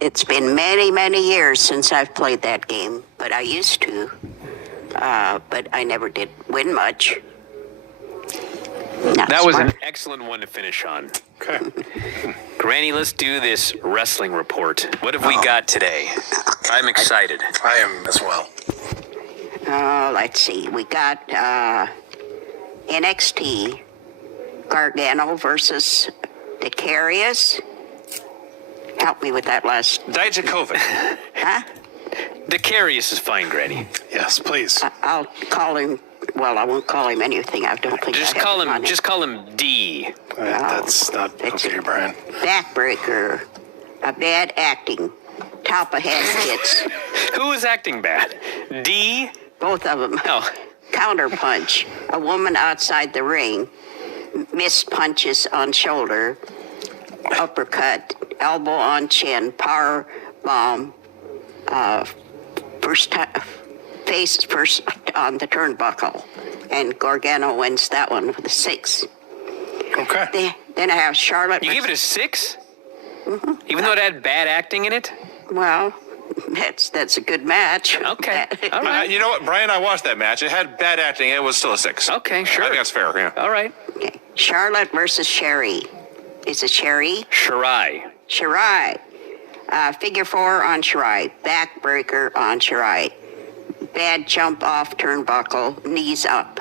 It's been many, many years since I've played that game, but I used to. But I never did win much. That was an excellent one to finish on. Okay. Granny, let's do this wrestling report. What have we got today? I'm excited. I am as well. Let's see. We got NXT, Gargano versus Decarius. Help me with that last. Dijakovic. Huh? Decarius is fine, Granny. Yes, please. I'll call him. Well, I won't call him anything. I don't think. Just I have call on him. it. Just call him D. That's not okay, Brian. Backbreaker. A bad acting. Top of head hits. Who is acting bad? D. Both of them. Oh. Counter punch. A woman outside the ring. Missed punches on shoulder. Uppercut. Elbow on chin. Power bomb. Face first on the turnbuckle. And Gargano wins that one with a 6. Okay. Then I have Charlotte. You gave it a 6? Mm-hmm. Even though it had bad acting in it? Well, that's a good match. Okay. All right. You know what, Brian? I watched that match. It had bad acting. It was still a 6. Okay, sure. I think that's fair. Yeah. All right. Okay. Charlotte versus Sherry. Is it Sherry? Shirai. Shirai. Figure 4 on Shirai. Backbreaker on Shirai. Bad jump off turnbuckle. Knees up.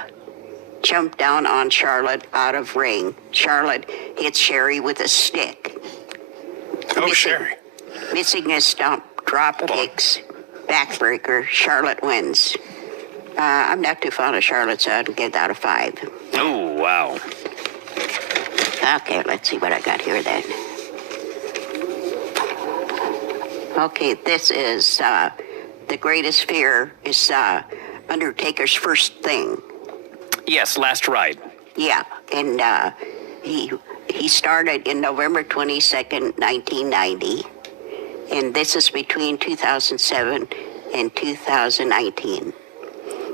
Jump down on Charlotte out of ring. Charlotte hits Sherry with a stick. Sherry. Missing a stump. Drop kicks. Backbreaker. Charlotte wins. I'm not too fond of Charlotte, so I'd give that a 5. Oh, wow. Okay, let's see what I got here then. Okay, this is The Greatest Fear is Undertaker's first thing. Yes, last ride. Yeah, and he started in November 22nd, 1990, and this is between 2007 and 2019.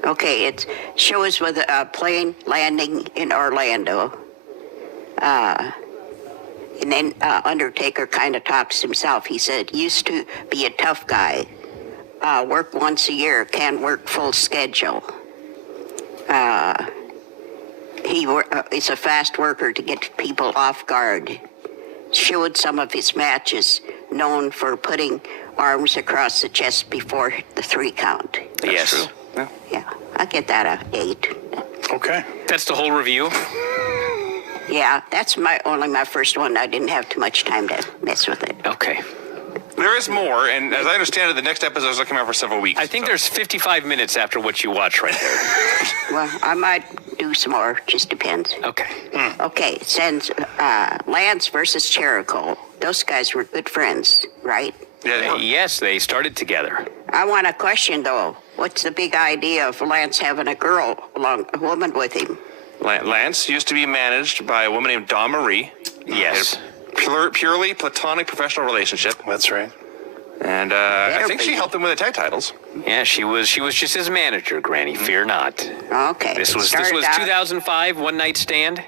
Okay, it shows with a plane landing in Orlando. And then Undertaker kind of talks himself. He said, used to be a tough guy. Work once a year, can't work full schedule. He's a fast worker to get people off guard. Showed some of his matches, known for putting arms across the chest before the 3 count. Yes. True. Yeah, I get that a 8. Okay. That's the whole review? Yeah, that's only my first one. I didn't have too much time to mess with it. Okay. There is more, and as I understand it, the next episodes will come out for several weeks. I think there's 55 minutes after what you watch right there. Well, I might do some more. Just depends. Okay. Okay, since Lance versus Jericho, those guys were good friends, right? Yeah, Yes, they started together. I want a question though. What's the big idea of Lance having a woman with him? Lance used to be managed by a woman named Dawn Marie. Yes. Purely platonic professional relationship. That's right. And I think she helped him with the tag titles. Yeah, she was just his manager, Granny. Fear not. Okay. This was 2005, one night stand.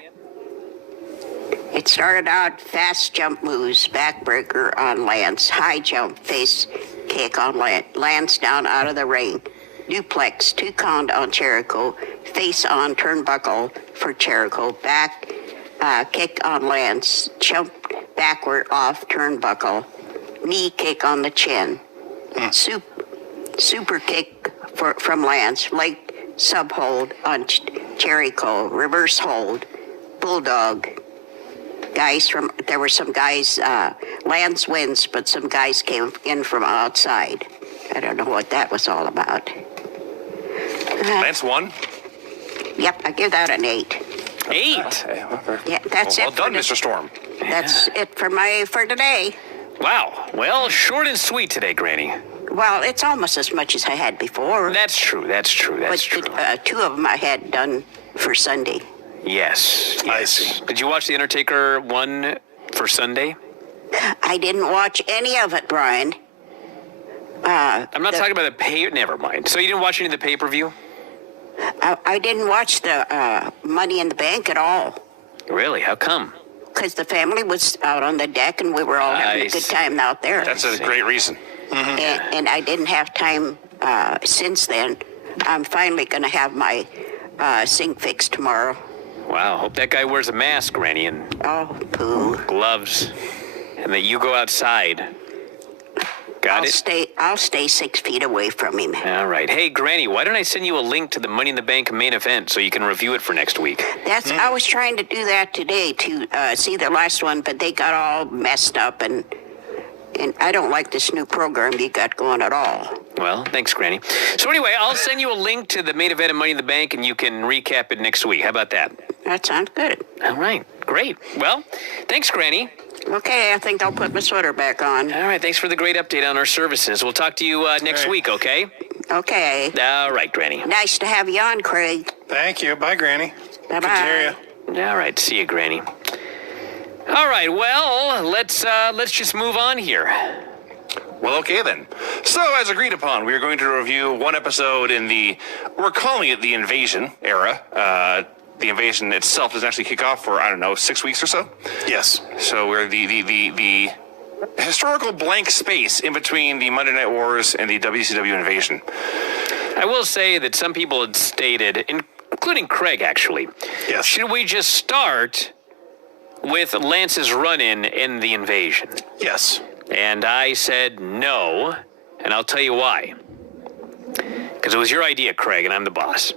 It started out fast jump moves, backbreaker on Lance, high jump, face kick on Lance down out of the ring, duplex, 2 count on Jericho, face on turnbuckle for Jericho, back kick on Lance, jump backward off turnbuckle, knee kick on the chin, super kick from Lance, leg sub hold on Jericho, reverse hold, bulldog. There were some guys, Lance wins, but some guys came in from outside. I don't know what that was all about. Lance won? Yep, I give that an 8. 8? Yeah, that's well it. Well done, Mr. Storm. That's it for today. Wow. Well, short and sweet today, Granny. Well, it's almost as much as I had before. That's true. That's true. That's true. But 2 of them I had done for Sunday. Yes. I see. Did you watch the Undertaker one for Sunday? I didn't watch any of it, Brian. I'm not talking about the pay. Never mind. So you didn't watch any of the pay-per-view? I didn't watch the Money in the Bank at all. Really? How come? because the family was out on the deck and we were all having a good time out there. That's a great reason. And I didn't have time since then. I'm finally going to have my sink fixed tomorrow. Wow, hope that guy wears a mask, Granny, and Oh, poo. gloves, and that you go outside. Got it? I'll stay 6 feet away from him. All right. Hey, Granny, why don't I send you a link to the Money in the Bank main event so you can review it for next week? I was trying to do that today to see the last one, but they got all messed up, and I don't like this new program you got going at all. Well, thanks, Granny. So anyway, I'll send you a link to the main event of Money in the Bank, and you can recap it next week. How about that? That sounds good. All right. Great. Well, thanks, Granny. Okay, I think I'll put my sweater back on. All right. Thanks for the great update on our services. We'll talk to you next week, okay? Okay. All right, Granny. Nice to have you on, Craig. Thank you. Bye, Granny. Bye-bye. Good to hear you. All right. See you, Granny. All right. Well, let's just move on here. Well, okay then. So, as agreed upon, we are going to review one episode in we're calling it the Invasion era. The Invasion itself doesn't actually kick off for, 6 weeks or so? Yes. So we're the historical blank space in between the Monday Night Wars and the WCW Invasion. I will say that some people had stated, including Craig, actually, Yes. should we just start with Lance's run-in in the Invasion? Yes. And I said no, and I'll tell you why. Because it was your idea, Craig, and I'm the boss.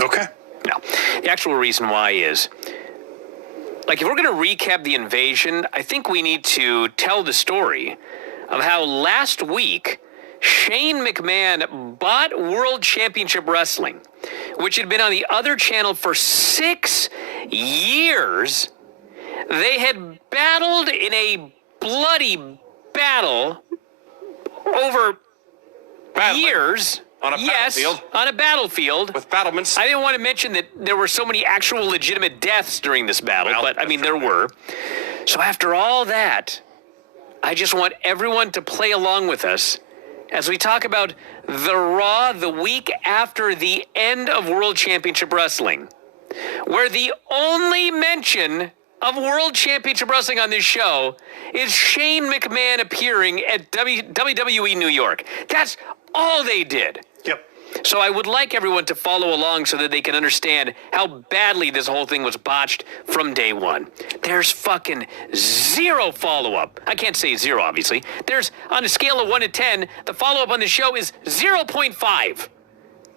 Okay. No. The actual reason why is, if we're going to recap the Invasion, I think we need to tell the story of how last week Shane McMahon bought World Championship Wrestling, which had been on the other channel for 6 years. They had battled in a bloody battle over years. On a battlefield? On a battlefield. With battlements. I didn't want to mention that there were so many actual legitimate deaths during this battle, Well, but there were. So after all that, I just want everyone to play along with us as we talk about the Raw the week after the end of World Championship Wrestling, where the only mention of World Championship Wrestling on this show is Shane McMahon appearing at WWE New York. That's all they did. Yep. So I would like everyone to follow along so that they can understand how badly this whole thing was botched from day one. There's fucking zero follow-up. I can't say zero, obviously. There's, on a scale of 1 to 10, the follow-up on the show is 0.5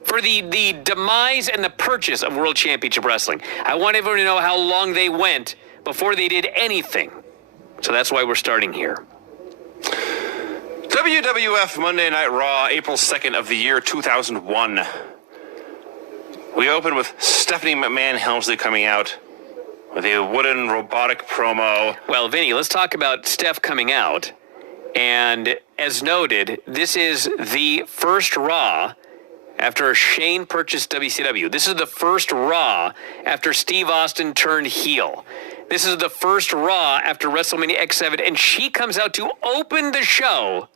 for the demise and the purchase of World Championship Wrestling. I want everyone to know how long they went before they did anything. So that's why we're starting here. WWF Monday Night Raw, April 2nd of the year 2001. We open with Stephanie McMahon Helmsley coming out with a wooden robotic promo. Well, Vinny, let's talk about Steph coming out. And as noted, this is the first Raw after Shane purchased WCW. This is the first Raw after Steve Austin turned heel. This is the first Raw after WrestleMania X7, and she comes out to open the show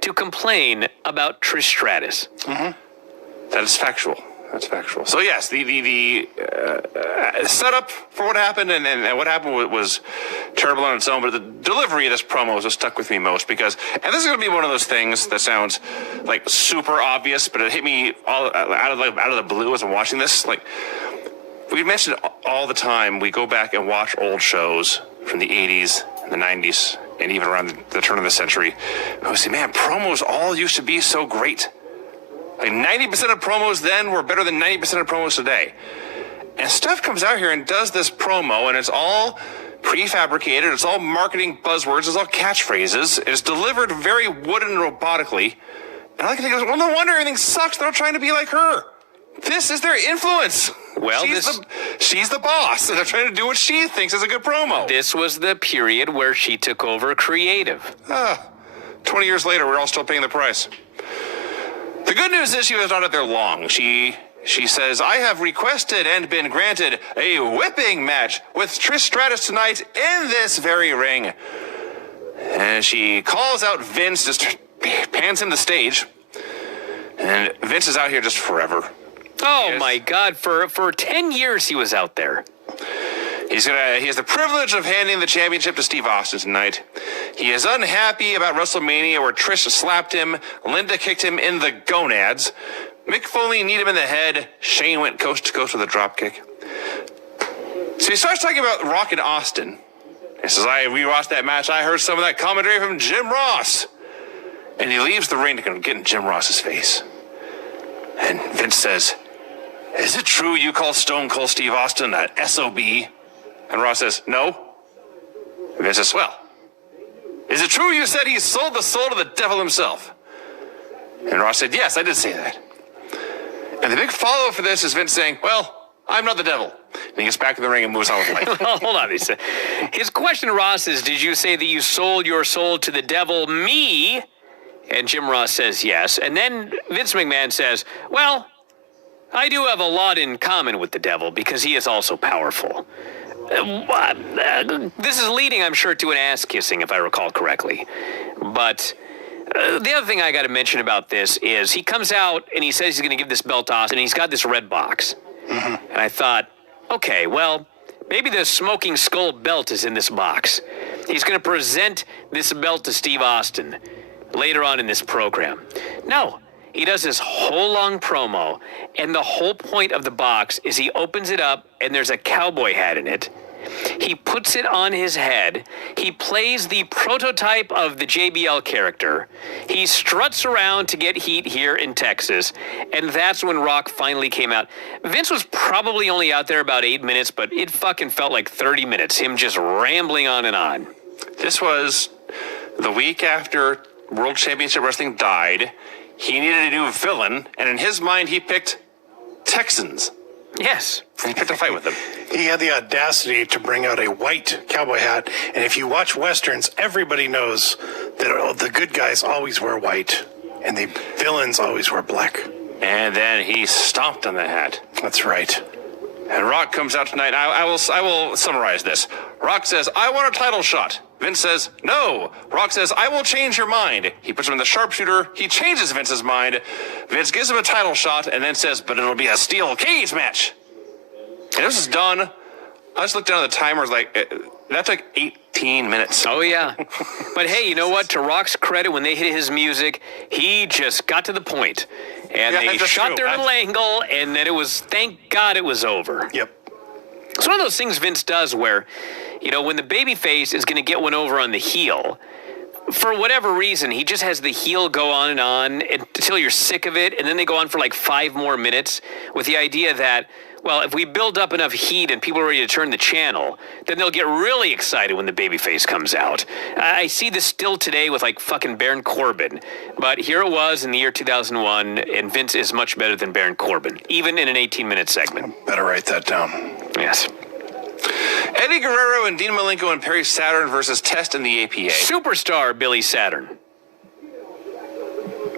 to complain about Trish Stratus. Mm-hmm. That is factual. That's factual. So yes, the setup for what happened and what happened was terrible on its own, but the delivery of this promo is what stuck with me most because, and this is going to be one of those things that sounds like super obvious, but it hit me all out of the blue as I'm watching this. Like we mentioned all the time, we go back and watch old shows from the 80s and the 90s and even around the turn of the century. I would say, man, promos all used to be so great. Like 90% of promos then were better than 90% of promos today. And Steph comes out here and does this promo, and it's all prefabricated. It's all marketing buzzwords. It's all catchphrases. It's delivered very wooden and robotically. And I like to think, well, no wonder everything sucks. They're all trying to be like her. This is their influence. Well, she's the boss, and they're trying to do what she thinks is a good promo. This was the period where she took over creative. 20 years later, we're all still paying the price. The good news is she was not out there long. She says, I have requested and been granted a whipping match with Trish Stratus tonight in this very ring. And she calls out Vince, just pans him the stage. And Vince is out here just forever. Oh, my God. For 10 years he was out there. He has the privilege of handing the championship to Steve Austin tonight. He is unhappy about WrestleMania where Trish slapped him, Linda kicked him in the gonads, Mick Foley kneed him in the head, Shane went coast to coast with a drop kick. So he starts talking about Rock and Austin. He says, I rewatched that match, I heard some of that commentary from Jim Ross. And he leaves the ring to go get in Jim Ross's face. And Vince says, is it true you call Stone Cold Steve Austin an SOB? And Ross says, no. And Vince says, well, is it true you said he sold the soul to the devil himself? And Ross said, yes, I did say that. And the big follow-up for this is Vince saying, well, I'm not the devil. And he gets back in the ring and moves on with life. Well, hold on. His question to Ross is, did you say that you sold your soul to the devil, me? And Jim Ross says yes. And then Vince McMahon says, well, I do have a lot in common with the devil because he is also powerful. This is leading, I'm sure, to an ass-kissing, if I recall correctly. But the other thing I got to mention about this is he comes out and he says he's going to give this belt to Austin, and he's got this red box. Mm-hmm. And I thought, okay, well, maybe the smoking skull belt is in this box. He's going to present this belt to Steve Austin later on in this program. No, he does this whole long promo, and the whole point of the box is he opens it up, and there's a cowboy hat in it. He puts it on his head. He plays the prototype of the JBL character. He struts around to get heat here in Texas, and that's when Rock finally came out. Vince was probably only out there about 8 minutes, but it fucking felt like 30 minutes, him just rambling on and on. This was the week after World Championship Wrestling died. He needed a new villain, and in his mind, he picked Texans. Yes. He picked a fight with them. He had the audacity to bring out a white cowboy hat, and if you watch Westerns, everybody knows that the good guys always wear white, and the villains always wear black. And then he stomped on the hat. That's right. And Rock comes out tonight. I will summarize this. Rock says, I want a title shot. Vince says, no. Rock says, I will change your mind. He puts him in the sharpshooter. He changes Vince's mind. Vince gives him a title shot and then says, but it'll be a steel cage match. And this is done. I just looked down at the timer. I was like, that took 18 minutes. Oh, yeah. But hey, you know what? To Rock's credit, when they hit his music, he just got to the point. And they shot their little angle, and then it was, thank God it was over. Yep. It's one of those things Vince does where, you know, when the babyface is going to get one over on the heel, for whatever reason, he just has the heel go on and until you're sick of it, and then they go on for like 5 more minutes with the idea that, well, if we build up enough heat and people are ready to turn the channel, then they'll get really excited when the babyface comes out. I see this still today with like fucking Baron Corbin, but here it was in the year 2001, and Vince is much better than Baron Corbin, even in an 18-minute segment. Better write that down. Yes. Eddie Guerrero and Dean Malenko and Perry Saturn versus Test in the APA. Superstar Billy Saturn.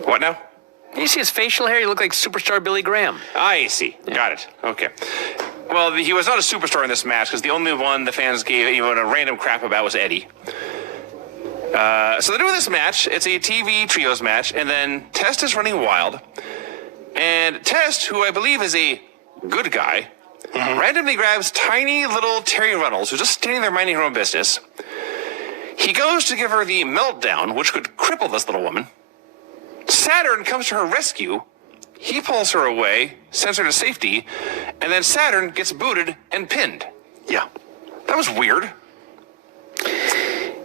What now? You see his facial hair? He looked like superstar Billy Graham. I see. Yeah. Got it. Okay. Well, he was not a superstar in this match because the only one the fans gave even a random crap about was Eddie. So they're doing this match. It's a TV trios match, and then Test is running wild. And Test, who I believe is a good guy, randomly grabs tiny little Terry Runnels, who's just standing there minding her own business. He goes to give her the meltdown, which could cripple this little woman. Saturn comes to her rescue. He pulls her away, sends her to safety, and then Saturn gets booted and pinned. Yeah. That was weird.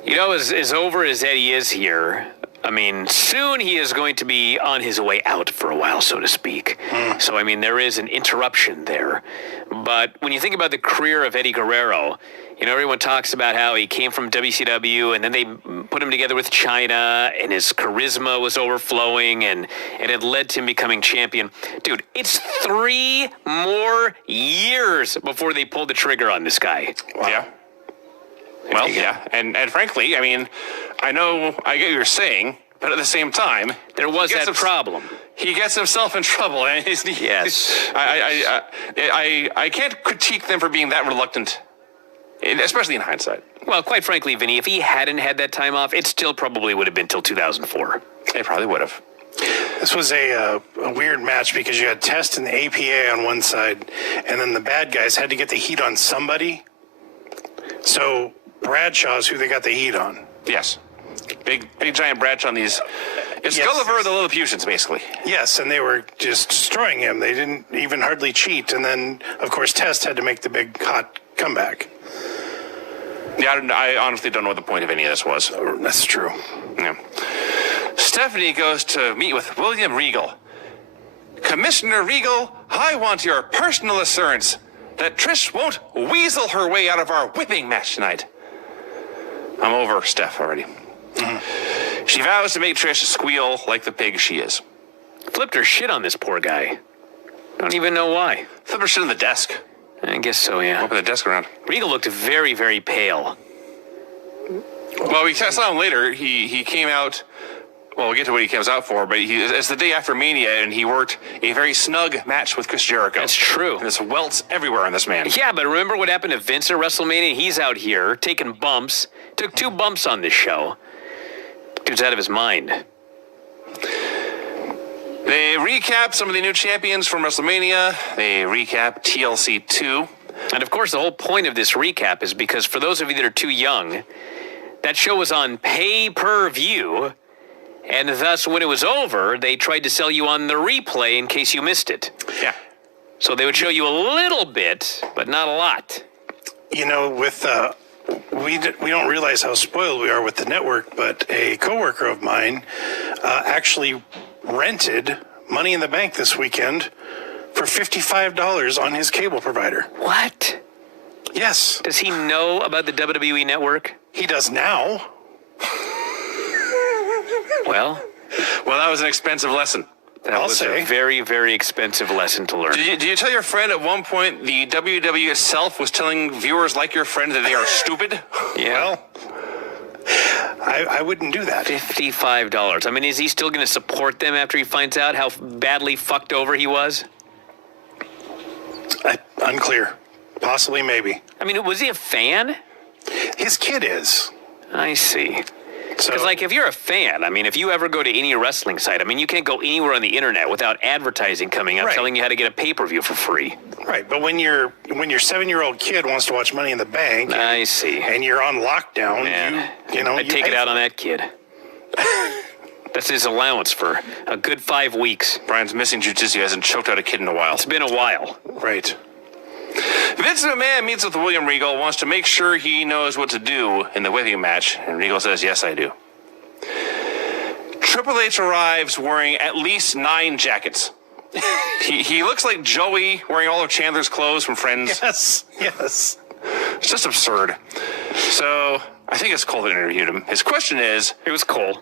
You know, as over as Eddie is here, I mean, soon he is going to be on his way out for a while, so to speak. So, I mean, there is an interruption there. But when you think about the career of Eddie Guerrero, you know, everyone talks about how he came from WCW and then they put him together with China and his charisma was overflowing and it led to him becoming champion. Dude, it's 3 more years before they pulled the trigger on this guy. Wow. Yeah. Well, yeah. And frankly, I mean, I know I get what you're saying, but at the same time, there was that problem. He gets himself in trouble. And yes. I can't critique them for being that reluctant, especially in hindsight. Well, quite frankly, Vinny, if he hadn't had that time off, it still probably would have been till 2004. It probably would have. This was a weird match because you had Test and the APA on one side, and then the bad guys had to get the heat on somebody. So Bradshaw's who they got the heat on. Yes. Big giant Bradshaw on these. It's Yes. Gulliver of the Lilliputians, basically. Yes, and they were just destroying him. They didn't even hardly cheat. And then, of course, Test had to make the big hot comeback. Yeah, I honestly don't know what the point of any of this was. That's true. Yeah. Stephanie goes to meet with William Regal. Commissioner Regal, I want your personal assurance that Trish won't weasel her way out of our whipping match tonight. I'm over Steph already. Mm-hmm. She vows to make Trish squeal like the pig she is. Flipped her shit on this poor guy. Don't even know why. Flip her shit on the desk. I guess so, yeah. Open the desk around. Regal looked very, very pale. Well, we saw him later. He came out. Well, we'll get to what he comes out for, but it's the day after Mania, and he worked a very snug match with Chris Jericho. That's true. And there's welts everywhere on this man. Yeah, but remember what happened to Vince at WrestleMania? He's out here taking bumps. Took 2 bumps on this show. Dude's out of his mind. They recap some of the new champions from WrestleMania. They recap TLC 2. And of course, the whole point of this recap is because for those of you that are too young, that show was on pay-per-view. And thus, when it was over, they tried to sell you on the replay in case you missed it. Yeah. So they would show you a little bit, but not a lot. You know, with we don't realize how spoiled we are with the network, but a coworker of mine actually rented Money in the Bank this weekend for $55 on his cable provider. What? Yes, Does he know about the WWE Network? he does now. Well, That was an expensive lesson. that I'll was say. a very, very expensive lesson to learn. Did you tell your friend at one point the WWE itself was telling viewers like your friend that they are stupid? Yeah. Well, I wouldn't do that. $55. I mean, is he still going to support them after he finds out how badly fucked over he was? Unclear. Possibly, maybe. I mean, was he a fan? His kid is. I see. So, Because, like, if you're a fan, I mean, if you ever go to any wrestling site, I mean, you can't go anywhere on the internet without advertising coming up Right. telling you how to get a pay-per-view for free. right, but when your 7-year-old kid wants to watch Money in the Bank I see. and you're on lockdown, Man, you know, I'd you take it pay out on that kid. That's his allowance for a good 5 weeks. Brian's missing jujitsu. He hasn't choked out a kid in a while. It's been a while. Right. Vince McMahon meets with William Regal, wants to make sure he knows what to do in the whipping match, and Regal says, yes, I do. Triple H arrives wearing at least 9 jackets. he looks like Joey wearing all of Chandler's clothes from Friends. Yes. Yes. It's just absurd. So I think it's Cole that interviewed him. His question is, It was Cole.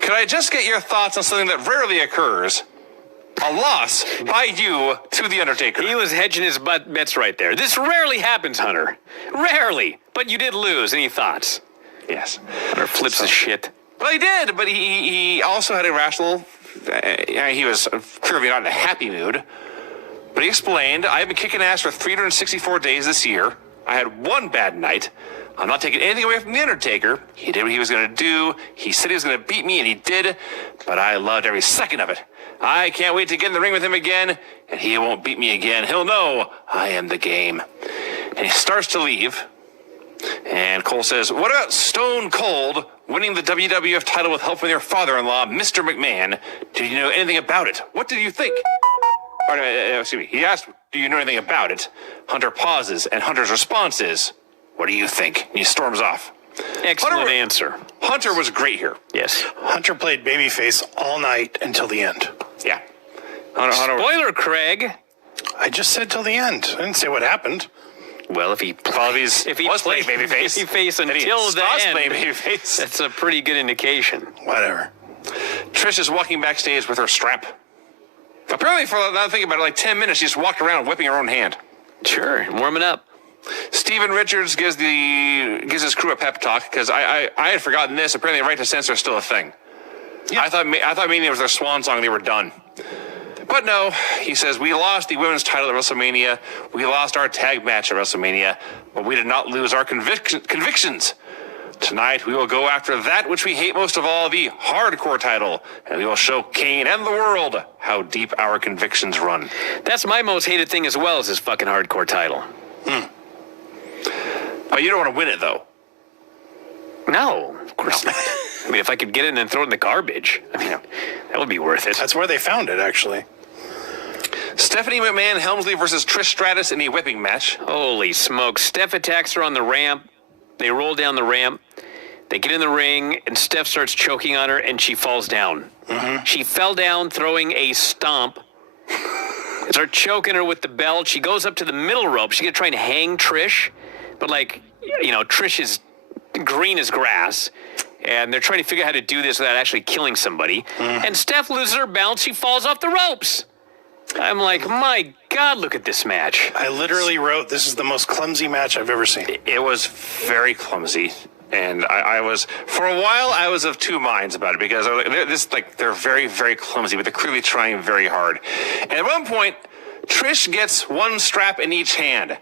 could I just get your thoughts on something that rarely occurs? A loss by you to The Undertaker. He was hedging his bets right there. This rarely happens, Hunter. Rarely. But you did lose. Any thoughts? Yes. Hunter flips his shit. Well, he did, but he also had a rational. He was clearly not in a happy mood. But he explained, I've been kicking ass for 364 days this year. I had one bad night. I'm not taking anything away from The Undertaker. He did what he was going to do. He said he was going to beat me, and he did. But I loved every second of it. I can't wait to get in the ring with him again, and he won't beat me again. He'll know I am the game. And he starts to leave. And Cole says, what about Stone Cold winning the WWF title with help from your father-in-law, Mr. McMahon? Did you know anything about it? What did you think? Or, excuse me. He asked, do you know anything about it? Hunter pauses, and Hunter's response is, what do you think? And he storms off. Excellent answer. Hunter was great here. Yes. Hunter played babyface all night until the end. Yeah. Hunter, Spoiler, Craig. I just said till the end. I didn't say what happened. Well, if he was playing played babyface, babyface then he until the stops end, playing babyface. that's a pretty good indication. Whatever. Trish is walking backstage with her strap. Apparently, for now thinking about it, like 10 minutes, she just walked around whipping her own hand. Sure, warming up. Steven Richards gives his crew a pep talk because I had forgotten this. Apparently, right to censor is still a thing. Yeah. I thought Mania was their swan song. They were done. But no, he says, we lost the women's title at WrestleMania. We lost our tag match at WrestleMania, but we did not lose our convictions. Tonight, we will go after that which we hate most of all, the hardcore title, and we will show Kane and the world how deep our convictions run. That's my most hated thing as well as this fucking hardcore title. But you don't want to win it, though. No, of course not. I mean, if I could get it and throw it in the garbage, I mean, that would be worth it. That's where they found it, actually. Stephanie McMahon Helmsley versus Trish Stratus in a whipping match. Holy smokes. Steph attacks her on the ramp. They roll down the ramp. They get in the ring, and Steph starts choking on her, and she falls down. Mm-hmm. She fell down throwing a stomp. They start choking her with the belt. She goes up to the middle rope. She's going to try and hang Trish. But, Trish is green as grass. And they're trying to figure out how to do this without actually killing somebody. Mm-hmm. And Steph loses her balance. She falls off the ropes. I'm like, my God, look at this match. I literally wrote, this is the most clumsy match I've ever seen. It was very clumsy. And I was, for a while, I was of two minds about it because they're very, very clumsy, but they're clearly trying very hard. And at one point, Trish gets one strap in each hand.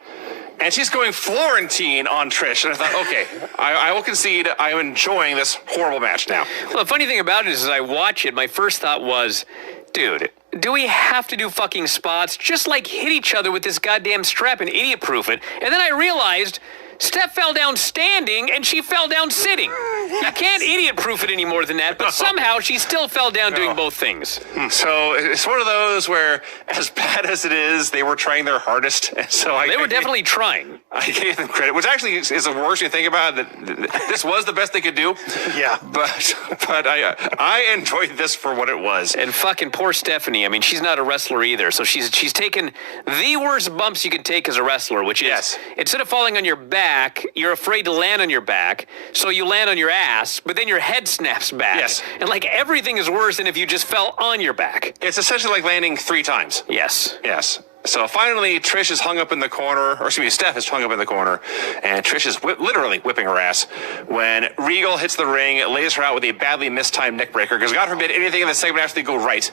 And she's going Florentine on Trish. And I thought, okay, I will concede I'm enjoying this horrible match now. Well, the funny thing about it is, as I watch it, my first thought was, dude, do we have to do fucking spots? Just hit each other with this goddamn strap and idiot-proof it. And then I realized Steph fell down standing and she fell down sitting. You can't idiot-proof it any more than that, but somehow she still fell down doing both things. So it's one of those where, as bad as it is, they were trying their hardest. So they were definitely trying. I gave them credit, which actually is the worst you think about it. This was the best they could do. Yeah. But I enjoyed this for what it was. And fucking poor Stephanie. I mean, she's not a wrestler either. So she's taken the worst bumps you can take as a wrestler, which is instead of falling on your back, you're afraid to land on your back. So you land on your ass, but then your head snaps back. Yes. And everything is worse than if you just fell on your back. It's essentially like landing 3 times. Yes. Yes. So finally, Trish is hung up in the corner, or excuse me, Steph is hung up in the corner, and Trish is literally whipping her ass when Regal hits the ring, lays her out with a badly mistimed neckbreaker, because God forbid anything in the segment actually go right.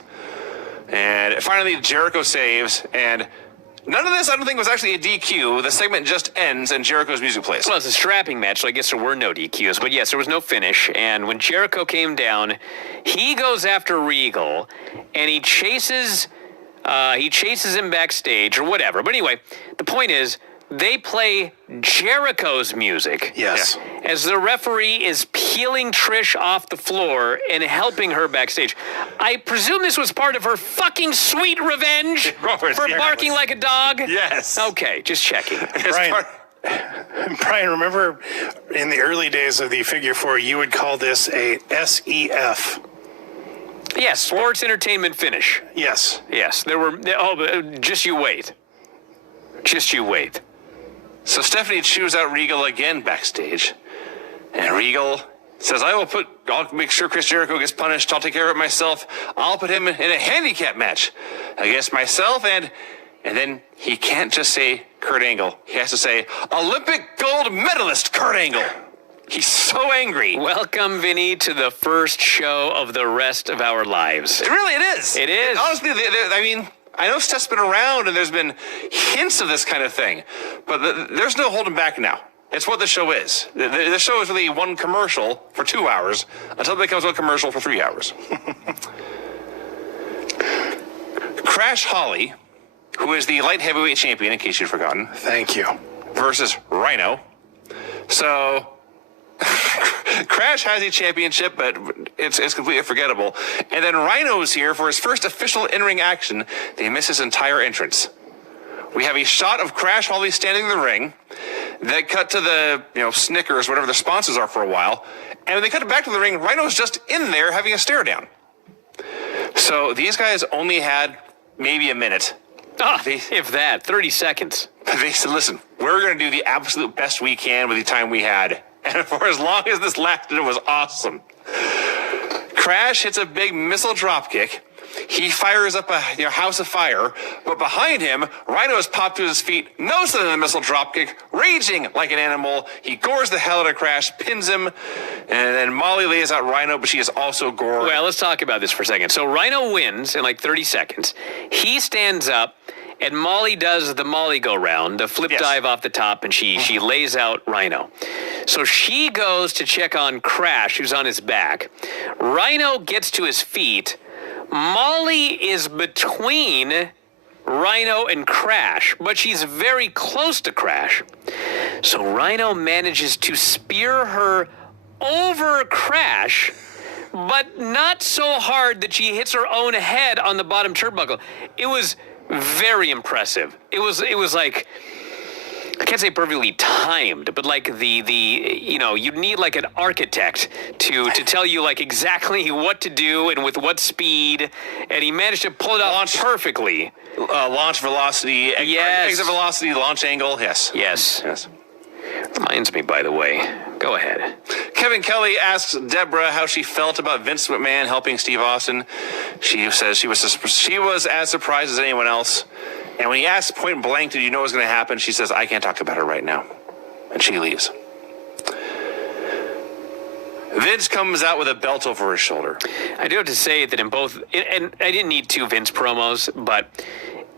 And finally, Jericho saves, and none of this, I don't think, was actually a DQ. The segment just ends, and Jericho's music plays. Well, it's a strapping match, so I guess there were no DQs. But yes, there was no finish. And when Jericho came down, he goes after Regal, and he chases him backstage or whatever. But anyway, the point is, they play Jericho's music. Yes. As the referee is peeling Trish off the floor and helping her backstage. I presume this was part of her fucking sweet revenge for barking like a dog? Yes. Okay, just checking. Brian, remember in the early days of the Figure 4, you would call this a SEF. Yes, sports entertainment finish. Yes. Yes, there were. Just you wait. Just you wait. So Stephanie chews out Regal again backstage, and Regal says, I'll make sure Chris Jericho gets punished. I'll take care of it myself. I'll put him in a handicap match against myself, and then he can't just say Kurt Angle. He has to say Olympic gold medalist Kurt Angle. He's so angry. Welcome, Vinny, to the first show of the rest of our lives. It is. It is. Honestly, I know Steph's been around and there's been hints of this kind of thing, but there's no holding back now. It's what the show is. The show is really one commercial for 2 hours until it becomes one commercial for 3 hours. Crash Holly, who is the light heavyweight champion, in case you'd forgotten. Thank you. Versus Rhino. So Crash has a championship, but it's completely forgettable. And then Rhino's here for his first official in-ring action. They miss his entire entrance. We have a shot of Crash Holly standing in the ring. They cut to the Snickers, whatever their sponsors are, for a while. And when they cut it back to the ring, Rhino's just in there having a stare down. So these guys only had maybe a minute. If that, 30 seconds. They said, listen, we're going to do the absolute best we can with the time we had. And for as long as this lasted, it was awesome. Crash hits a big missile dropkick. He fires up a house of fire, but behind him, Rhino has popped to his feet, no sign of the missile dropkick, raging like an animal. He gores the hell out of Crash, pins him, and then Molly lays out Rhino, but she is also gored. Well, let's talk about this for a second. So Rhino wins in 30 seconds. He stands up, and Molly does the Molly go round, the flip dive off the top, and she lays out Rhino. So she goes to check on Crash, who's on his back. Rhino gets to his feet. Molly is between Rhino and Crash, but she's very close to Crash. So Rhino manages to spear her over a crash, but not so hard that she hits her own head on the bottom turnbuckle. It was very impressive. It was like, I can't say perfectly timed, but like you need like an architect to tell you like exactly what to do and with what speed, and he managed to pull it off perfectly. Launch velocity, exit velocity, launch angle, Yes. Reminds me, by the way. Go ahead. Kevin Kelly asks Deborah how she felt about Vince McMahon helping Steve Austin. She says she was as surprised as anyone else. And when he asks point blank, did you know what was going to happen? She says, I can't talk about it right now. And she leaves. Vince comes out with a belt over his shoulder. I do have to say that in both, and I didn't need 2 Vince promos, but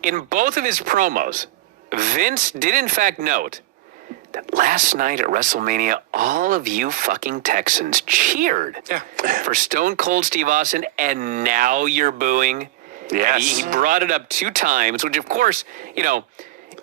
in both of his promos, Vince did in fact note that last night at WrestleMania, all of you fucking Texans cheered for Stone Cold Steve Austin, and now you're booing. Yes. He brought it up 2 times, which of course,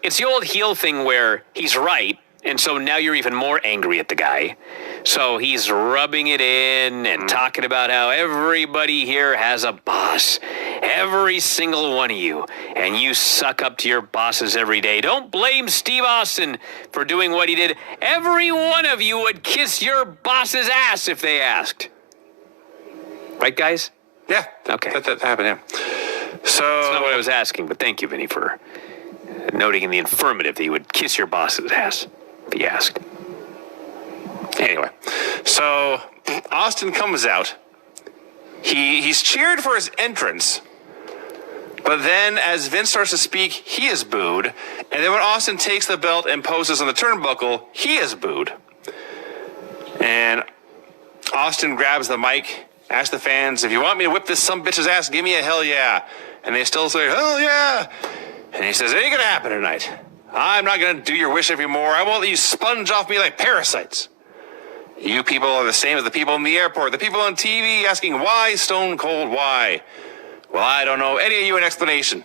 it's the old heel thing where he's right, and so now you're even more angry at the guy. So he's rubbing it in and talking about how everybody here has a boss. Every single one of you. And you suck up to your bosses every day. Don't blame Steve Austin for doing what he did. Every one of you would kiss your boss's ass if they asked. Right, guys? Yeah. Okay. That happened, yeah. So that's not what I was asking, but thank you, Vinny, for noting in the affirmative that you would kiss your boss's ass if he asked. Anyway, so Austin comes out. He's cheered for his entrance, but then as Vince starts to speak, he is booed. And then when Austin takes the belt and poses on the turnbuckle, he is booed. And Austin grabs the mic, asks the fans, if you want me to whip this sumbitch's ass, give me a hell yeah. And they still say, hell yeah. And he says, it ain't gonna happen tonight. I'm not gonna do your wish anymore. I won't let you sponge off me like parasites. You people are the same as the people in the airport, the people on TV asking, why Stone Cold, why? Well, I don't know any of you an explanation,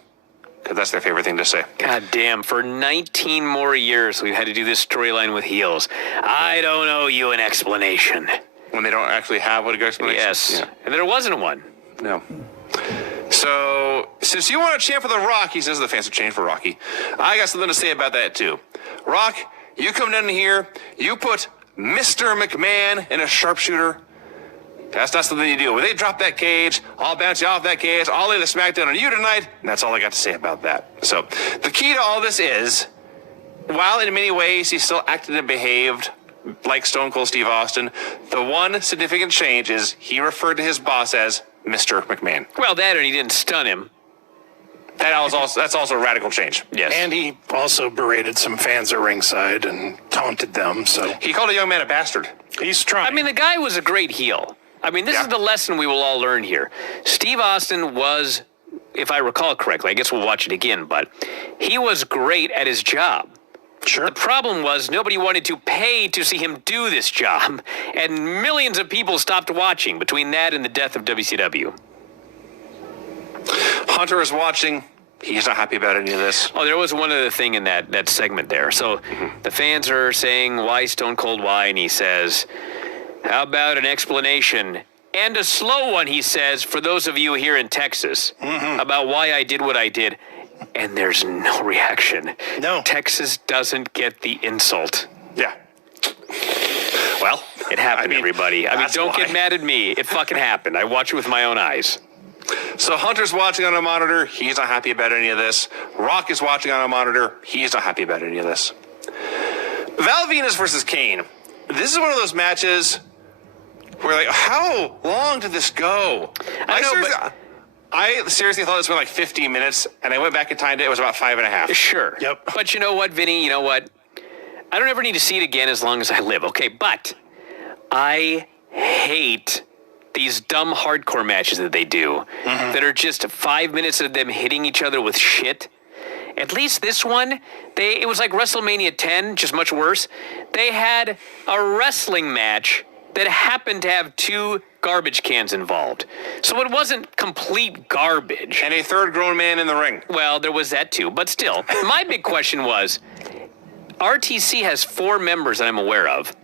because that's their favorite thing to say. God damn, for 19 more years we've had to do this storyline with heels. I don't owe you an explanation. When they don't actually have what a good explanation. Yes, Yeah. and there wasn't one. No. So, since you want to chant for The Rock, he says the fans are chanting for Rocky. I got something to say about that, too. Rock, you come down here, you put Mr. McMahon in a sharpshooter. That's not something you do. When they drop that cage, I'll bounce you off that cage, I'll lay the smackdown on you tonight, and that's all I got to say about that. So, the key to all this is, while in many ways he still acted and behaved like Stone Cold Steve Austin, the one significant change is he referred to his boss as Mr. McMahon. Well, that and he didn't stun him. That's also a radical change. Yes. And he also berated some fans at ringside and taunted them. So He called a young man a bastard. he's trying. I mean, the guy was a great heel. I mean, this is the lesson we will all learn here. Steve Austin was, if I recall correctly, I guess we'll watch it again, but he was great at his job. Sure. The problem was nobody wanted to pay to see him do this job, and millions of people stopped watching between that and the death of WCW. Hunter is watching. He's not happy about any of this. Oh, there was one other thing in that segment there. So the fans are saying, why Stone Cold, why? And he says, how about an explanation? And a slow one, he says, for those of you here in Texas, about why I did what I did. And there's no reaction. No. Texas doesn't get the insult. Yeah. Well, It happened, everybody. I mean, that's don't why. get mad at me. It fucking happened. I watched it with my own eyes. So Hunter's watching on a monitor. He's not happy about any of this. Rock is watching on a monitor. He's not happy about any of this. Val Venus versus Kane. This is one of those matches where, like, how long did this go? I seriously thought this went like 15 minutes, and I went back and timed it. It was about 5.5. Sure. Yep. But you know what, Vinny? You know what? I don't ever need to see it again as long as I live. Okay, but I hate these dumb hardcore matches that they do that are just 5 minutes of them hitting each other with shit. At least this one, it was like WrestleMania 10, just much worse. They had a wrestling match that happened to have 2 garbage cans involved. So it wasn't complete garbage. And a third grown man in the ring. Well, there was that too, but still, my big question was, RTC has 4 members that I'm aware of.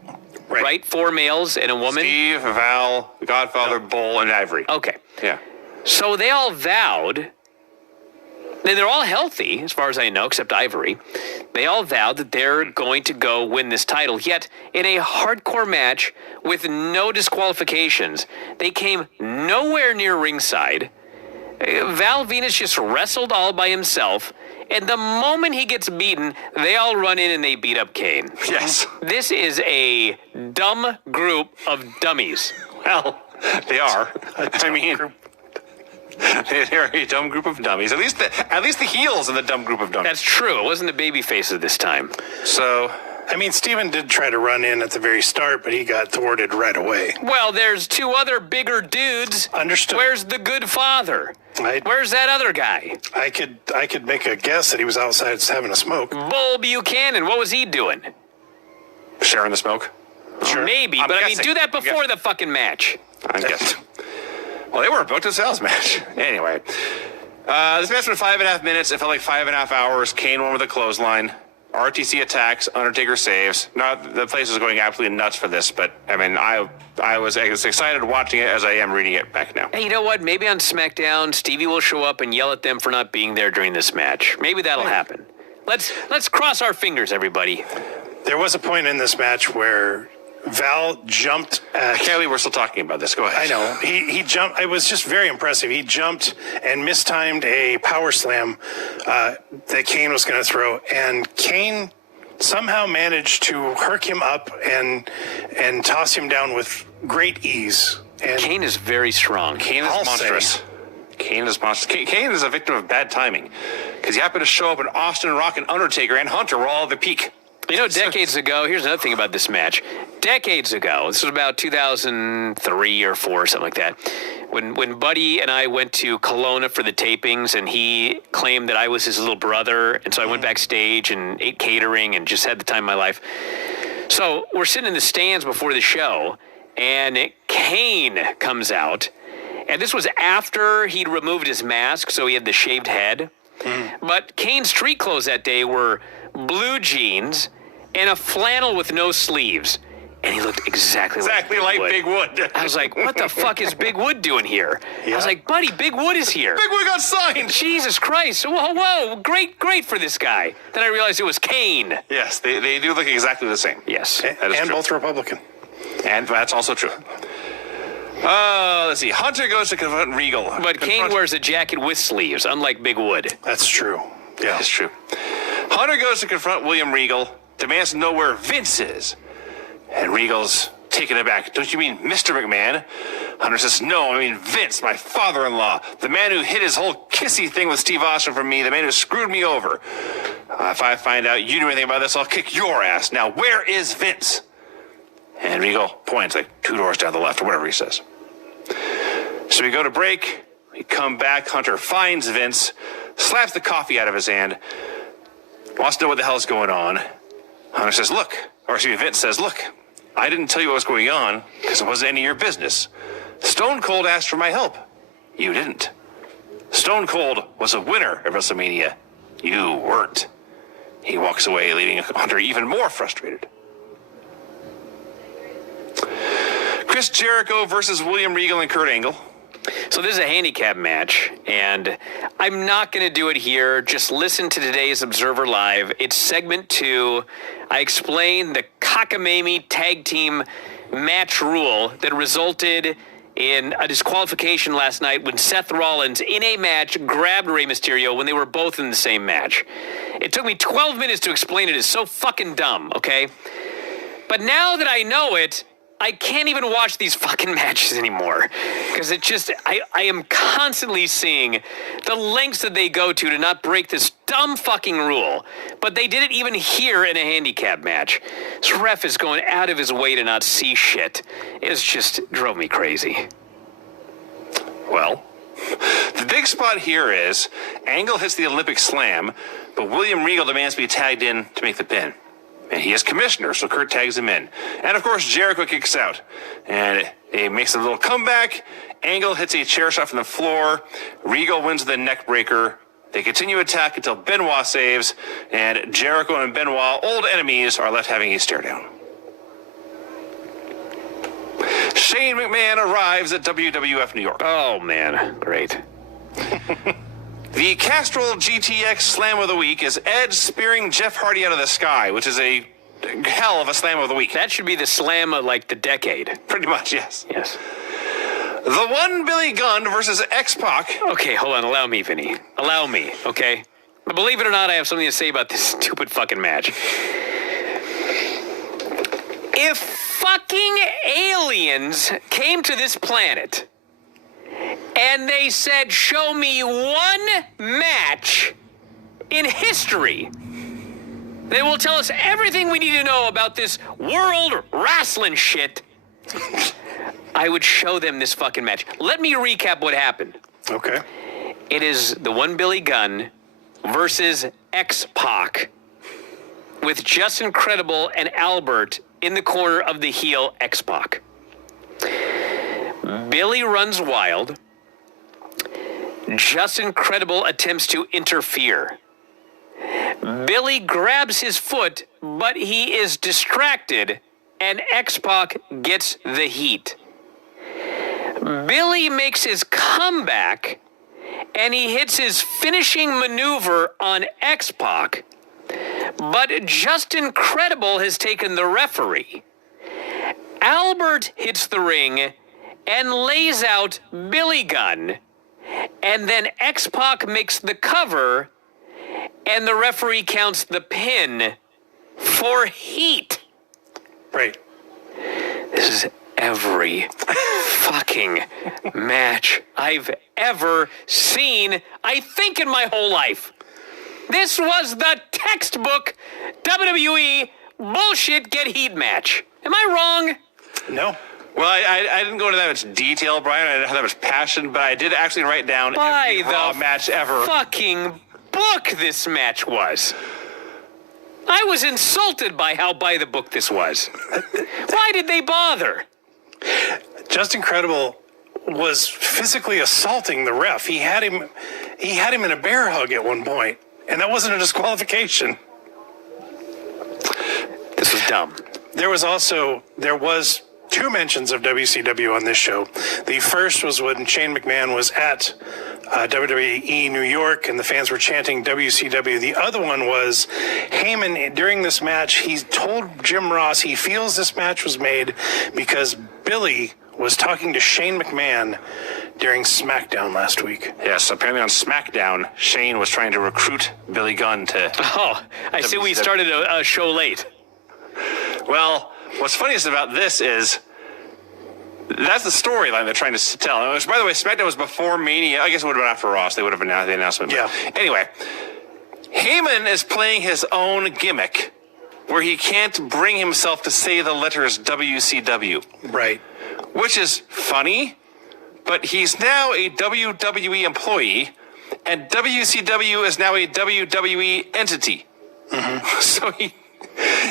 Right? 4 males and a woman? Steve, Val, the Godfather, Bull, and Ivory. Okay. Yeah. So they all vowed, they're all healthy, as far as I know, except Ivory. They all vowed that they're going to go win this title. Yet, in a hardcore match with no disqualifications, they came nowhere near ringside. Val Venus just wrestled all by himself. And the moment he gets beaten, they all run in and they beat up Kane. Yes. This is a dumb group of dummies. Well, they are. I mean, they're a dumb group of dummies. At least the heels in the dumb group of dummies. That's true. It wasn't the baby faces this time. So, I mean, Steven did try to run in at the very start, but he got thwarted right away. Well, there's 2 other bigger dudes. Understood. Where's the good father? Where's that other guy? I could make a guess that he was outside having a smoke. Bull Buchanan. What was he doing? sharing the smoke. Sure. Maybe, I'm but I guessing. mean, do that before the fucking match. I guess. Well, they weren't booked a sales match. Anyway, this match went 5.5 minutes. It felt like 5.5 hours. Kane won with a clothesline. RTC attacks. Undertaker saves. Not the place was going absolutely nuts for this, but I mean, I was as excited watching it as I am reading it back now. Hey, you know what? Maybe on SmackDown, Stevie will show up and yell at them for not being there during this match. Maybe that'll happen. Let's cross our fingers, everybody. There was a point in this match where Val jumped at... Kelly, we're still talking about this. Go ahead. I know. He jumped. It was just very impressive. He jumped and mistimed a power slam that Kane was going to throw. And Kane somehow managed to herc him up and toss him down with great ease. And Kane is very strong. Kane is I'll monstrous. say. Kane is monstrous. Kane is a victim of bad timing because he happened to show up when Austin, Rock, and Undertaker and Hunter were all at the peak. You know, decades ago, here's another thing about this match. Decades ago, this was about 2003 or 4 or something like that, when Buddy and I went to Kelowna for the tapings, and he claimed that I was his little brother, and so I went backstage and ate catering and just had the time of my life. So we're sitting in the stands before the show, and Kane comes out, and this was after he'd removed his mask, so he had the shaved head. But Kane's street clothes that day were blue jeans and a flannel with no sleeves. And he looked exactly like Big Wood. I was like, what the fuck is Big Wood doing here? I was like, buddy, Big Wood is here. Big Wood got signed. Jesus Christ. Whoa, great for this guy. Then I realized it was Kane. Yes, they do look exactly the same. Yes. That is and true. both Republican. And that's also true. Let's see. Hunter goes to confront Regal. But Kane wears a jacket with sleeves, unlike Big Wood. That's true. Yeah. That's true. Hunter goes to confront William Regal, demands to know where Vince is. And Regal's taken aback. Don't you mean Mr. McMahon? Hunter says, no, I mean Vince, my father-in-law, the man who hid his whole kissy thing with Steve Austin from me, the man who screwed me over. If I find out you knew anything about this, I'll kick your ass. Now, where is Vince? And Regal points like 2 doors down the left or whatever he says. So we go to break. We come back. Hunter finds Vince, slaps the coffee out of his hand, wants to know what the hell is going on. Hunter says, Vince says, look, I didn't tell you what was going on because it wasn't any of your business. Stone Cold asked for my help. You didn't. Stone Cold was a winner at WrestleMania. You weren't. He walks away, leaving Hunter even more frustrated. Chris Jericho versus William Regal and Kurt Angle. So this is a handicap match, and I'm not going to do it here. Just listen to today's Observer Live. It's segment 2. I explain the cockamamie tag team match rule that resulted in a disqualification last night when Seth Rollins, in a match, grabbed Rey Mysterio when they were both in the same match. It took me 12 minutes to explain it. It's so fucking dumb, okay? But now that I know it, I can't even watch these fucking matches anymore because it just, I am constantly seeing the lengths that they go to not break this dumb fucking rule. But they did it even here in a handicap match. This ref is going out of his way to not see shit. It just drove me crazy. Well, the big spot here is Angle hits the Olympic slam, but William Regal demands to be tagged in to make the pin. And he is commissioner, so Kurt tags him in. And, of course, Jericho kicks out. And he makes a little comeback. Angle hits a chair shot from the floor. Regal wins the neck breaker. They continue attack until Benoit saves, and Jericho and Benoit, old enemies, are left having a stare down. Shane McMahon arrives at WWF New York. Oh, man. Great. The Castrol GTX Slam of the Week is Edge spearing Jeff Hardy out of the sky, which is a hell of a Slam of the Week. That should be the slam of, like, the decade. Pretty much, yes. Yes. The One Billy Gunn versus X-Pac. Okay, hold on. Allow me, Vinny. Allow me, okay? But believe it or not, I have something to say about this stupid fucking match. If fucking aliens came to this planet and they said, show me one match in history that will tell us everything we need to know about this world wrestling shit, I would show them this fucking match. Let me recap what happened. Okay. It is the One Billy Gunn versus X-Pac with Justin Credible and Albert in the corner of the heel X-Pac. Billy runs wild. Justin Credible attempts to interfere. Billy grabs his foot, but he is distracted, and X-Pac gets the heat. Billy makes his comeback, and he hits his finishing maneuver on X-Pac, but Justin Credible has taken the referee. Albert hits the ring and lays out Billy Gunn, and then X-Pac makes the cover, and the referee counts the pin for heat. Right. This is every fucking match I've ever seen, I think, in my whole life. This was the textbook WWE bullshit get heat match. Am I wrong? No. Well, I didn't go into that much detail, Brian. I didn't have that much passion, but I did actually write down By every Raw the match ever. fucking book this match was. I was insulted by how by the book this was. Why did they bother? Justin Credible was physically assaulting the ref. He had him in a bear hug at one point, and that wasn't a disqualification. This was dumb. There was two mentions of WCW on this show. The first was when Shane McMahon was at WWE New York and the fans were chanting WCW. The other one was Heyman during this match. He told Jim Ross he feels this match was made because Billy was talking to Shane McMahon during SmackDown last week. Yes, apparently on SmackDown, Shane was trying to recruit Billy Gunn to... Oh, I see we started a show late. Well, what's funniest about this is that's the storyline they're trying to tell. Which, by the way, SmackDown was before Mania. I guess it would have been after Raw. So they would have announced the announcement. Yeah. Anyway, Heyman is playing his own gimmick where he can't bring himself to say the letters WCW. Right. Which is funny, but he's now a WWE employee, and WCW is now a WWE entity. Mm-hmm. So he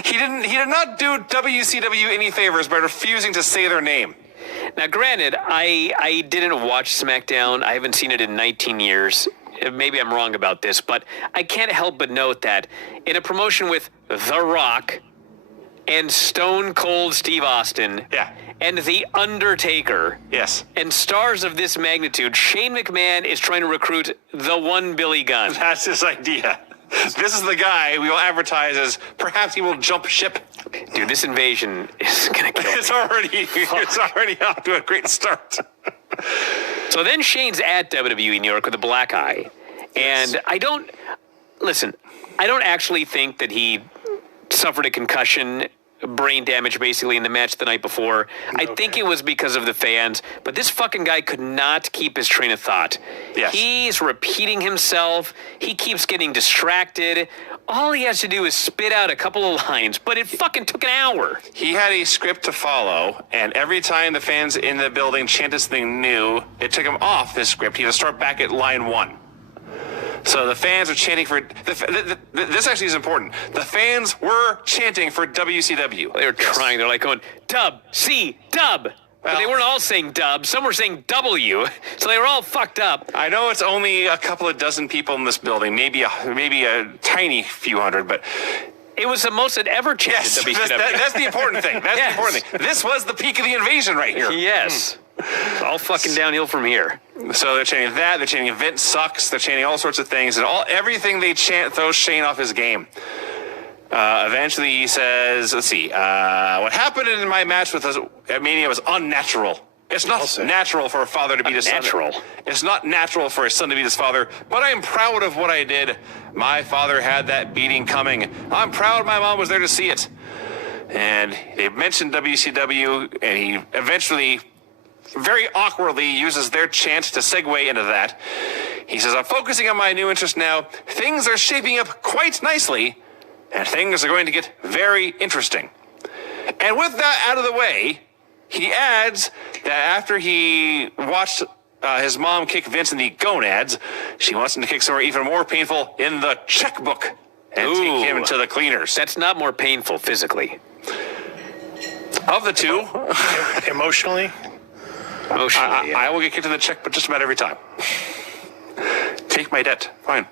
did not do WCW any favors by refusing to say their name. Now, granted, I didn't watch SmackDown. I haven't seen it in 19 years. Maybe I'm wrong about this, but I can't help but note that in a promotion with The Rock and Stone Cold Steve Austin, Yeah. and The Undertaker, Yes. and stars of this magnitude, Shane McMahon is trying to recruit the One Billy Gunn. That's his idea. This is the guy we will advertise as perhaps he will jump ship. Dude, this invasion is gonna kill me. It's already off to a great start. So then Shane's at WWE New York with a black eye. And I don't actually think that he suffered a concussion, brain damage basically in the match the night before. I think it was because of the fans, but this fucking guy could not keep his train of thought. Yes. He's repeating himself. He keeps getting distracted. All he has to do is spit out a couple of lines, but it fucking took an hour. He had a script to follow, and every time the fans in the building chanted something new, it took him off this script. He had to start back at line 1. So the fans are chanting for... this actually is important. The fans were chanting for WCW. They were trying. They're like going, dub, C, dub. But they weren't all saying dub. Some were saying W. So they were all fucked up. I know it's only a couple of dozen people in this building, maybe a tiny few hundred, but It was the most it ever chanted yes, WCW. that's the important thing. That's the important thing. This was the peak of the invasion right here. Yes. It's all fucking downhill from here. So they're chanting that. They're chanting Vince sucks. They're chanting all sorts of things, and everything they chant throws Shane off his game. Eventually, he says, "Let's see. What happened in my match with us at Mania was unnatural. It's not natural for a father to beat his son. It's not natural for a son to beat his father. But I am proud of what I did. My father had that beating coming. I'm proud my mom was there to see it." And they mentioned WCW, and he eventually, very awkwardly, uses their chant to segue into that. He says, "I'm focusing on my new interest now. Things are shaping up quite nicely, and things are going to get very interesting." And with that out of the way, he adds that after he watched his mom kick Vince in the gonads, she wants him to kick somewhere even more painful in the checkbook and take him to the cleaners. That's not more painful physically. Of the two, Emotionally? Emotionally, yeah. I will get kicked in the check, but just about every time. Take my debt. Fine.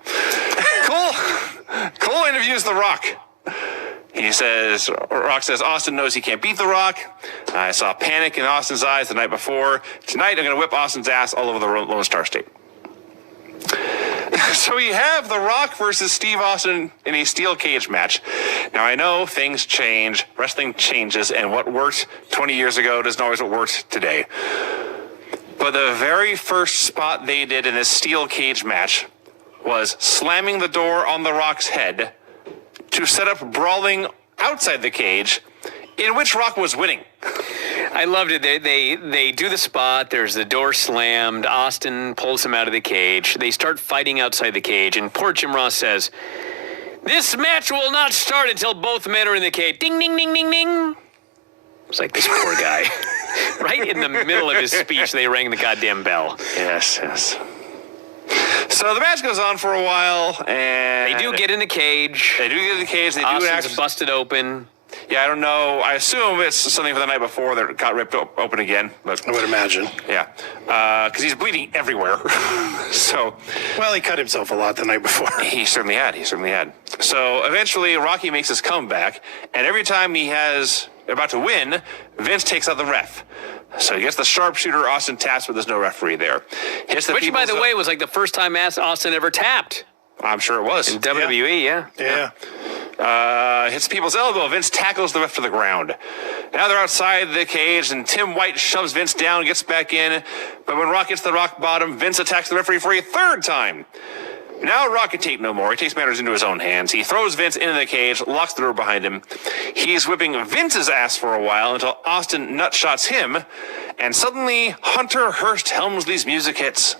Cole interviews The Rock. Rock says, Austin knows he can't beat The Rock. I saw panic in Austin's eyes the night before. Tonight, I'm going to whip Austin's ass all over the Lone Star State. So we have The Rock versus Steve Austin in a steel cage match. Now, I know things change. Wrestling changes, and what worked 20 years ago doesn't always what works today. But the very first spot they did in this steel cage match was slamming the door on The Rock's head to set up brawling outside the cage, in which Rock was winning. I loved it. They do the spot. There's the door slammed. Austin pulls him out of the cage. They start fighting outside the cage, and poor Jim Ross says, "This match will not start until both men are in the cage." Ding, ding, ding, ding, ding. It's like this poor guy. Right in the middle of his speech, they rang the goddamn bell. Yes. So the match goes on for a while, and They do get in the cage. They do Austin's busted open. Yeah, I don't know. I assume it's something from the night before that got ripped open again. But I would imagine. Yeah, because he's bleeding everywhere. So, well, he cut himself a lot the night before. He certainly had. So eventually, Rocky makes his comeback, and every time he has about to win, Vince takes out the ref. So he gets the sharpshooter, Austin taps, but there's no referee there. Which, by the way, was like the first time Austin ever tapped. I'm sure it was. In WWE, yeah. Hits people's elbow. Vince tackles the ref to the ground. Now they're outside the cage, and Tim White shoves Vince down, gets back in. But when Rock gets the rock bottom, Vince attacks the referee for a third time. Now Rock can take no more. He takes matters into his own hands. He throws Vince into the cage, locks the door behind him. He's whipping Vince's ass for a while until Austin nutshots him. And suddenly, Hunter Hearst Helmsley's music hits.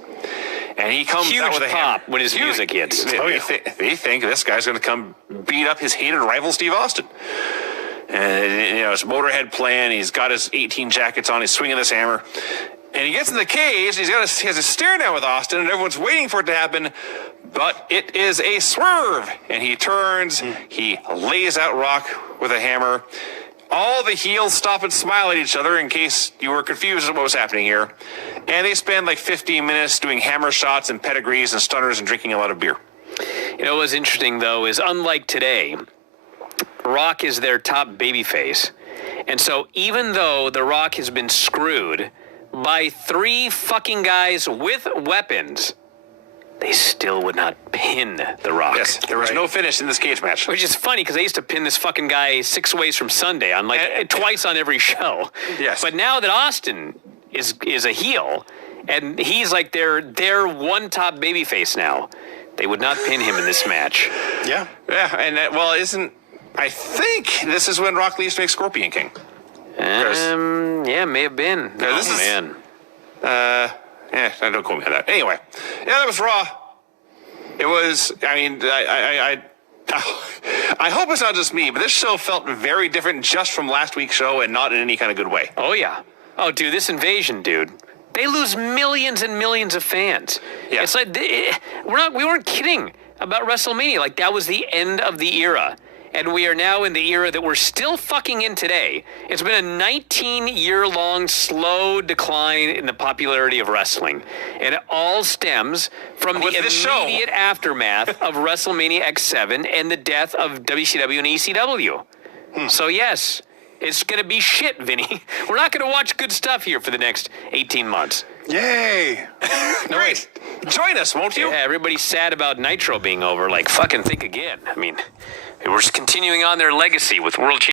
And he comes out with a pop when his music hits. They think this guy's going to come beat up his hated rival, Steve Austin. And, it's Motorhead playing. He's got his 18 jackets on. He's swinging this hammer. And he gets in the cage. He has a stare down with Austin, and everyone's waiting for it to happen. But it is a swerve. And he turns. He lays out Rock with a hammer. All the heels stop and smile at each other in case you were confused at what was happening here. And they spend like 15 minutes doing hammer shots and pedigrees and stunners and drinking a lot of beer. What's interesting, though, is unlike today, Rock is their top babyface. And so even though The Rock has been screwed by 3 fucking guys with weapons, they still would not pin The Rock. Yes, there was no finish in this cage match. Which is funny because they used to pin this fucking guy 6 ways from Sunday on twice on every show. Yes. But now that Austin is a heel, and he's like their one top babyface now, they would not pin him in this match. Yeah, and I think this is when Rock leaves to make Scorpion King. Yeah, may have been. Man. Don't quote me on that. Anyway, that was Raw. It was, I hope it's not just me, but this show felt very different just from last week's show and not in any kind of good way. Oh, yeah. Oh, dude, this invasion, dude. They lose millions and millions of fans. Yeah. It's like, we weren't kidding about WrestleMania. Like, that was the end of the era. and we are now in the era that we're still fucking in today. It's been a 19-year-long slow decline in the popularity of wrestling, and it all stems from the immediate aftermath of WrestleMania X7 and the death of WCW and ECW. So yes, it's going to be shit, Vinny. We're not going to watch good stuff here for the next 18 months. Yay! Great. Join us, won't you? Yeah, everybody's sad about Nitro being over. Like, fucking think again. I mean, we're just continuing on their legacy with World Champions.